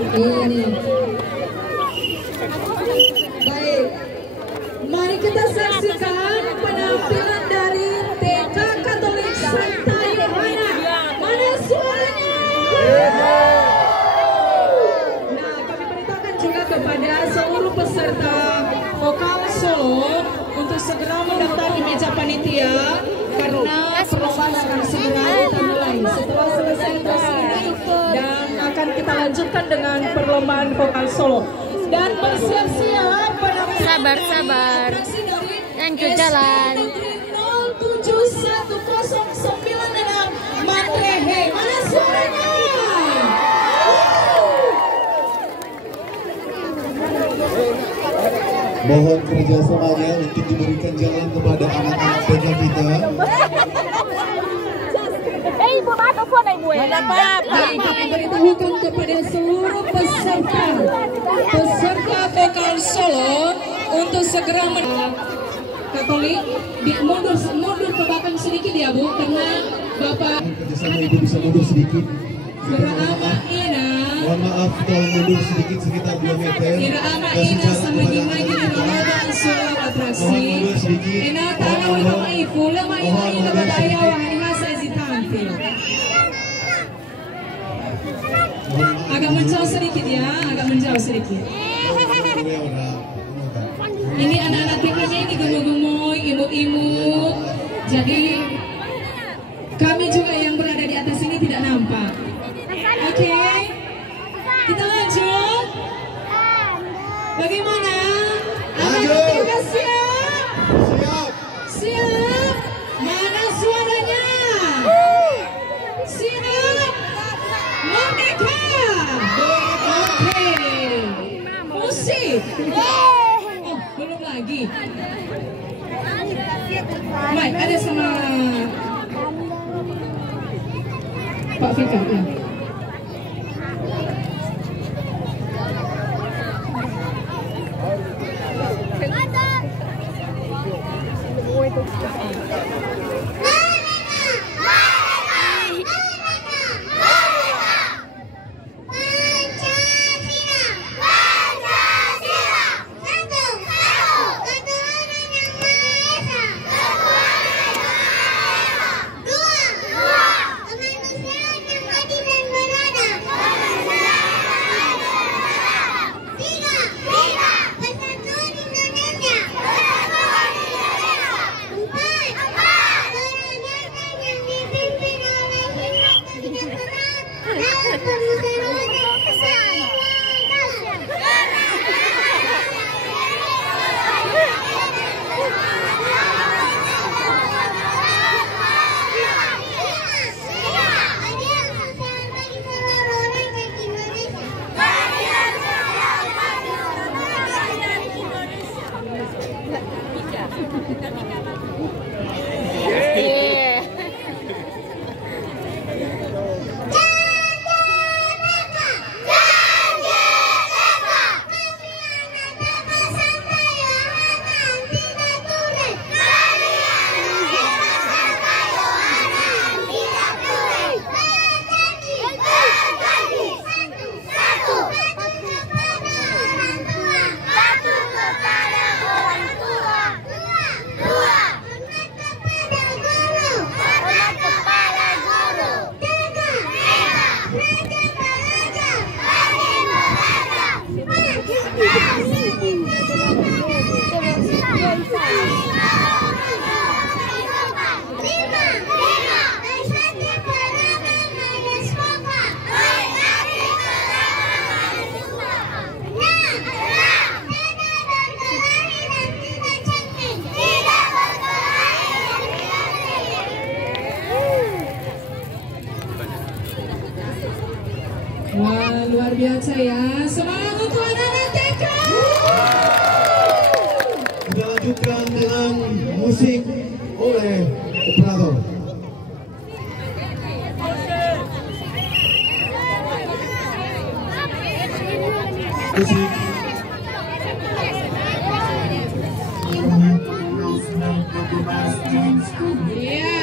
Ini. Baik. Mari kita saksikan penampilan dari TK Katolik Santa Yohana. Mana suaranya? Nah, kami beritahukan juga kepada seluruh peserta vokal solo untuk segera mendaftar di meja panitia karena perlombaan akan segera kita mulai setelah selesai tes ini dan akan kita lanjutkan dengan perlombaan vokal solo dan bersiap-siap pada sabar lanjut jalan 07109 Matrehe. Mana suaranya? Mohon kerjasamanya untuk diberikan jalan kepada anak-anak PK kita. Kami beritahukan kepada seluruh peserta vokal solo untuk segera Katolik mundur ke belakang sedikit ya Bu, karena Bapak Kerjasama Ibu bisa mundur sedikit. Berama Ina. Mohon maaf kalau mundur sedikit sekitar 2 meter. Irama Ina sama lagi menonton suara atraksi. Ina tahu lama ibu lama ina badaya wahani masa tampil. Agak menjauh sedikit ya, agak menjauh sedikit. Ini anak-anak TK-nya ini gemoy-gemoy, imut-imut. Jadi kami juga yang berada di atas ini tidak nampak. Oke, kita lanjut. Bagaimana? Anak-anak TK siap? Siap. Mana suaranya? Siap. Merdeka. Oke. Musik. Belum lagi. Baik, ada sama Pak Fikar ya. Wah, luar biasa ya. Semangat untuk anak-anak TK. Kita lanjutkan dengan musik oleh operator. Musik. Yeah.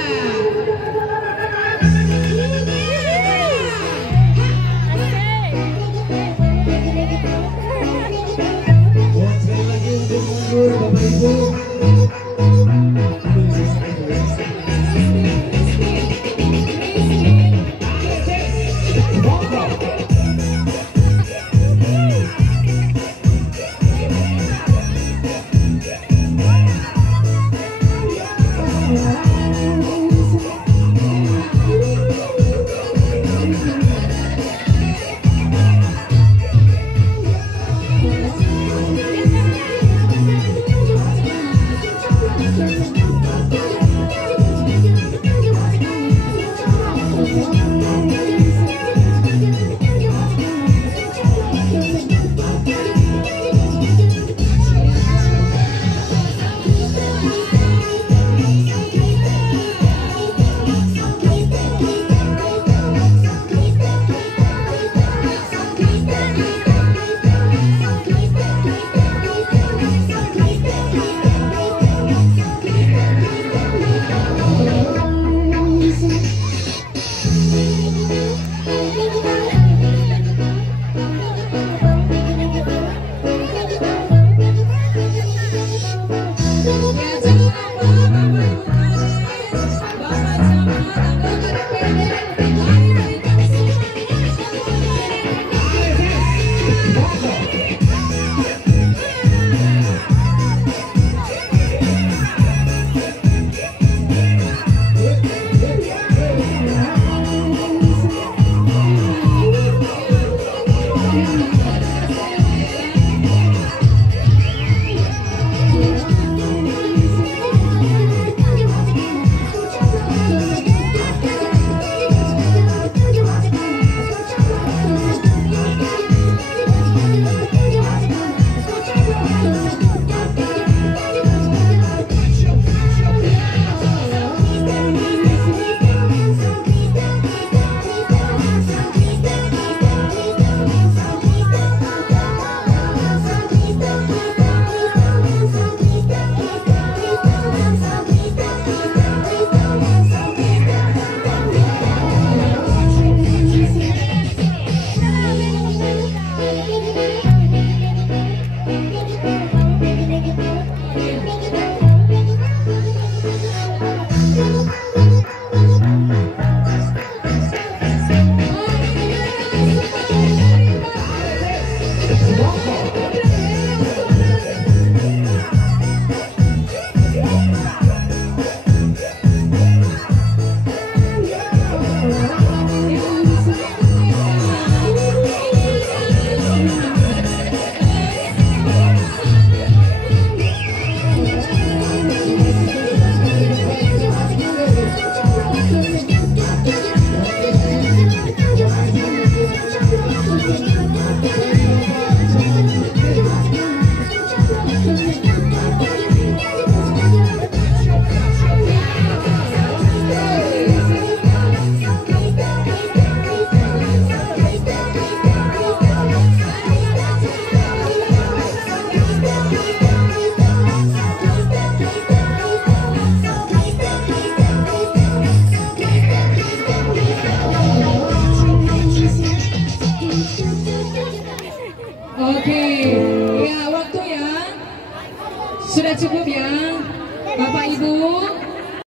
Oke, ya waktu ya sudah cukup ya, Bapak Ibu.